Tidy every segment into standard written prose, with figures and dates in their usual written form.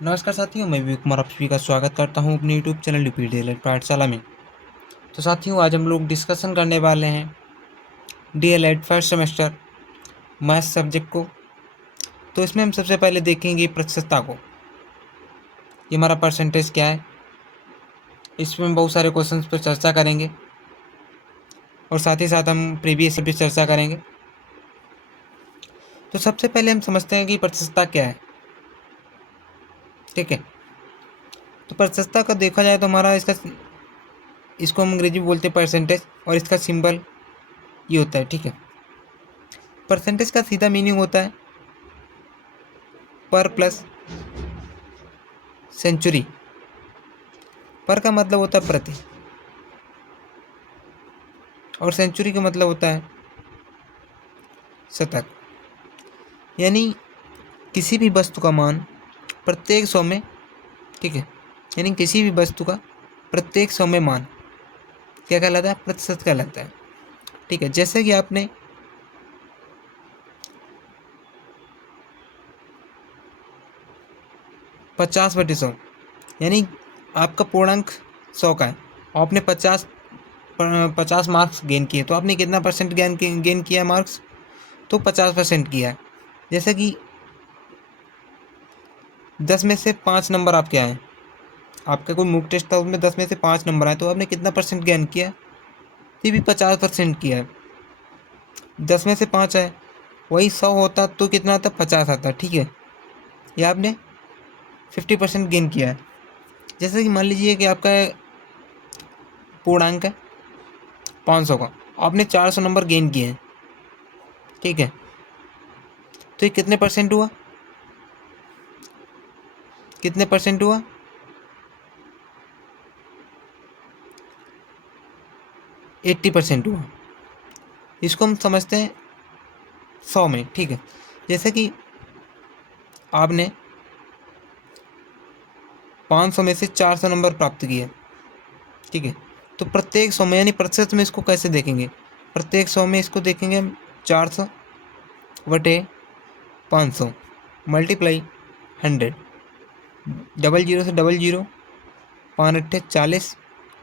नमस्कार साथियों, मैं विवेक कुमार आप सभी का स्वागत करता हूं अपने यूट्यूब चैनल यूपी डीएलएड पाठशाला में। तो साथियों, आज हम लोग डिस्कशन करने वाले हैं DElEd first semester maths subject को। तो इसमें हम सबसे पहले देखेंगे प्रतिशतता को। ये हमारा परसेंटेज क्या है, इसमें हम बहुत सारे क्वेश्चंस पर चर्चा करेंगे और साथ ही साथ हम प्रीवियस भी चर्चा करेंगे। तो सबसे पहले हम समझते हैं कि प्रतिशतता क्या है। ठीक है, तो प्रतिशतता का देखा जाए तो हमारा इसको हम अंग्रेजी में बोलते हैं परसेंटेज, और इसका सिंबल ये होता है। ठीक है, परसेंटेज का सीधा मीनिंग होता है पर प्लस सेंचुरी। पर का मतलब होता है प्रति, और सेंचुरी का मतलब होता है शतक। यानी किसी भी वस्तु का मान प्रत्येक 100 में, ठीक है, यानी किसी भी वस्तु का प्रत्येक 100 में मान क्या कहलाता है? प्रतिशत कहलाता है। ठीक है, जैसे कि आपने 50/100, यानी आपका पूर्णांक 100 का है, आपने 50 मार्क्स गेन किए, तो आपने कितना परसेंट गेन किया मार्क्स? तो 50% किया है। जैसे कि 10 में से 5 नंबर आपके आए, आपका कोई मुक टेस्ट था उसमें 10 में से 5 नंबर आए, तो आपने कितना परसेंट गेन किया? ये भी 50% किया है। 10 में से 5 आए, वही 100 होता तो कितना आता? 50 आता। ठीक है, ये आपने 50% गेन किया है। जैसे कि मान लीजिए कि आपका पूर्णांक है 500 का, आपने 400 नंबर गेन किए हैं। ठीक है, तो ये कितने परसेंट हुआ? कितने परसेंट हुआ? 80% हुआ। इसको हम समझते हैं 100 में। ठीक है, जैसे कि आपने 500 में से 400 नंबर प्राप्त किए। ठीक है, तो प्रत्येक 100 में, यानी प्रतिशत में इसको कैसे देखेंगे? प्रत्येक 100 में इसको देखेंगे हम 400/500 मल्टीप्लाई 100, डबल जीरो से डबल जीरो, 5×8 = 40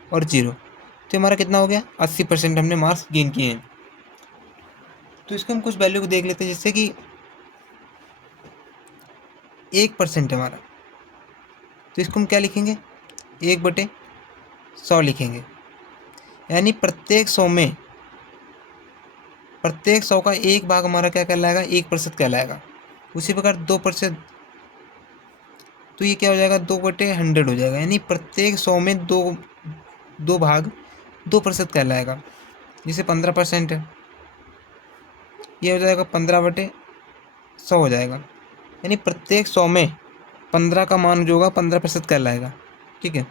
और जीरो, तो हमारा कितना हो गया? 80% हमने मार्क्स गेन किए हैं। तो इसको हम कुछ वैल्यू को देख लेते हैं, जैसे कि 1% है हमारा, तो इसको हम क्या लिखेंगे? 1/100 लिखेंगे। यानी प्रत्येक 100 में, प्रत्येक 100 का एक भाग हमारा क्या कहलाएगा? 1% कहलाएगा। उसी प्रकार 2%, तो ये क्या हो जाएगा? 2/100 हो जाएगा। यानी प्रत्येक 100 में दो भाग 2% कहलाएगा। जिसे 15% है, ये हो जाएगा 15/100 हो जाएगा। यानी प्रत्येक 100 में 15 का मान जो होगा 15% कहलाएगा। ठीक है,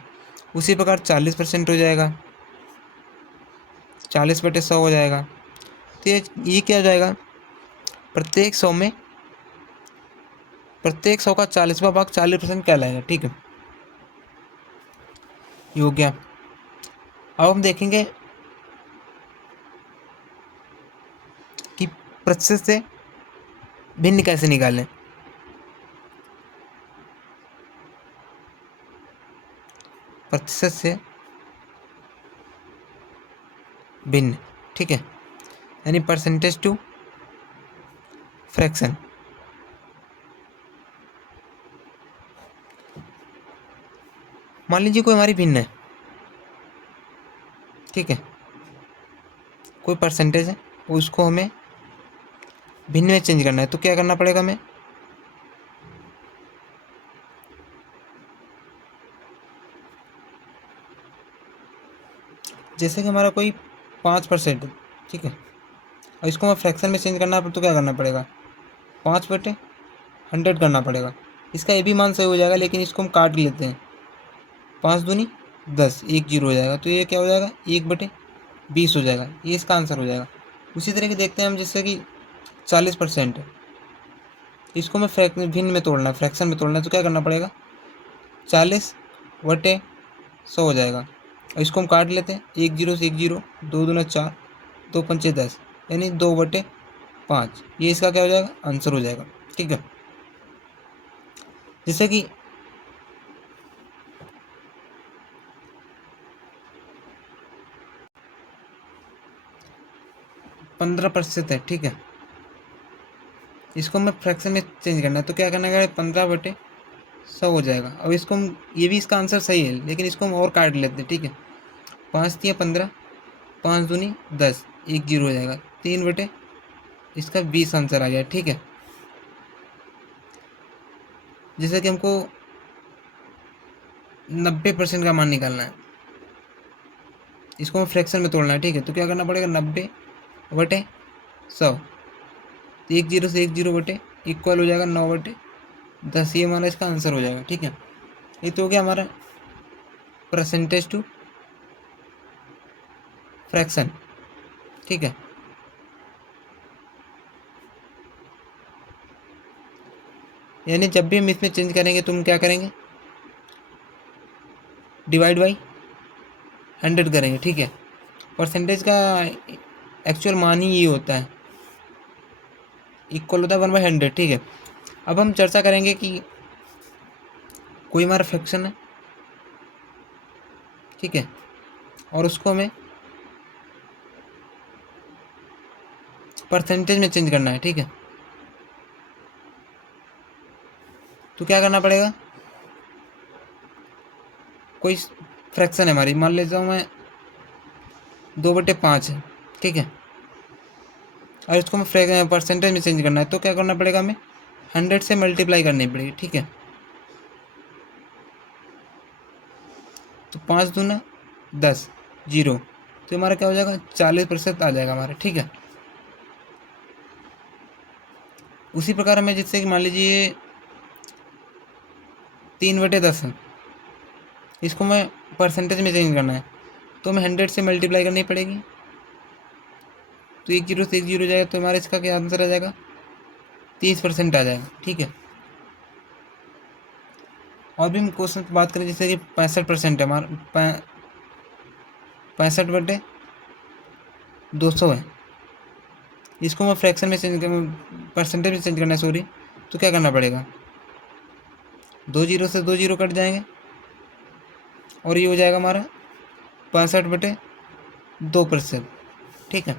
उसी प्रकार 40% हो जाएगा, 40/100 हो जाएगा। तो ये क्या हो जाएगा? प्रत्येक 100 में, प्रत्येक 100 का 40वां भाग 40% कहलाएगा। ठीक है, ये हो गया। अब हम देखेंगे कि प्रतिशत से भिन्न कैसे निकालें। प्रतिशत से भिन्न, ठीक है, यानी परसेंटेज टू फ्रैक्शन। मान लीजिए कोई हमारी भिन्न है, ठीक है, कोई परसेंटेज है, उसको हमें भिन्न में चेंज करना है, तो क्या करना पड़ेगा हमें? जैसे कि हमारा कोई 5% है, ठीक है, और इसको हमें फ्रैक्शन में चेंज करना है, तो क्या करना पड़ेगा? 5/100 करना पड़ेगा। इसका ये भी मान सही हो जाएगा, लेकिन इसको हम काट लेते हैं। 5×2 = 10, 1 जीरो हो जाएगा, तो ये क्या हो जाएगा? 1/20 हो जाएगा। ये इसका आंसर हो जाएगा। उसी तरह के देखते हैं हम, जैसे कि 40% है, इसको मैं भिन्न में तोड़ना है, फ्रैक्शन में तोड़ना है, तो क्या करना पड़ेगा? 40/100 हो जाएगा, और इसको हम काट लेते हैं। 1 जीरो से 1 जीरो, 2×2 = 4, 2×5 = 10, यानी 2/5। ये इसका क्या हो जाएगा? आंसर हो जाएगा। ठीक है, जैसे कि 15% है, ठीक है। इसको हमें फ्रैक्शन में चेंज करना है, तो क्या करना है, 15/100 हो जाएगा। अब इसको हम, ये भी इसका आंसर सही है, लेकिन इसको हम और काट लेते हैं, ठीक है। 5×3 = 15, 5×2 = 10, 1 0 हो जाएगा। 3/, इसका 20 आंसर आ गया, ठीक है। जैसे कि हमको 90% का मान निकालना है, इसको हमें फ्रैक्शन में तोड़ना है, ठीक है। तो क्या करना पड़ेगा, 90/100, 1 0 से 1 0 बटे इक्वल हो जाएगा 9/10। ये हमारा इसका आंसर हो जाएगा, ठीक है। ये तो हो गया हमारा परसेंटेज टू फ्रैक्शन, ठीक है। यानी जब भी हम इसमें चेंज करेंगे तो हम क्या करेंगे, डिवाइड बाई 100 करेंगे, ठीक है। परसेंटेज का एक्चुअल मान ही ये होता है, इक्वल होता है 1/100, ठीक है। अब हम चर्चा करेंगे कि कोई हमारा फ्रैक्शन है, ठीक है, और उसको हमें परसेंटेज में चेंज करना है, ठीक है। तो क्या करना पड़ेगा, कोई फ्रैक्शन है हमारी, मान लेता हूँ मैं 2/5 है, ठीक है, और इसको हमें परसेंटेज में चेंज करना है। तो क्या करना पड़ेगा, हमें 100 से मल्टीप्लाई करनी पड़ेगी, ठीक है। तो 5×2 = 10, 0, तो हमारा क्या हो जाएगा, 40% आ जाएगा हमारा, ठीक है। उसी प्रकार हमें, जिससे कि मान लीजिए 3/10 है, इसको हमें परसेंटेज में चेंज करना है, तो हमें 100 से मल्टीप्लाई करनी पड़ेगी। तो 1 0 से 1 0 हो जाएगा, तो हमारा इसका क्या आंसर आ जाएगा, 30% आ जाएगा, ठीक है। और भी हम क्वेश्चन की बात करें, जैसे कि 65% है हमारा, 65/200 है, इसको मैं फ्रैक्शन में चेंज परसेंटेज में चेंज करना है, सॉरी। तो क्या करना पड़ेगा, 2 0 से 2 0 कट जाएंगे, और ये हो जाएगा हमारा 65/2%, ठीक है।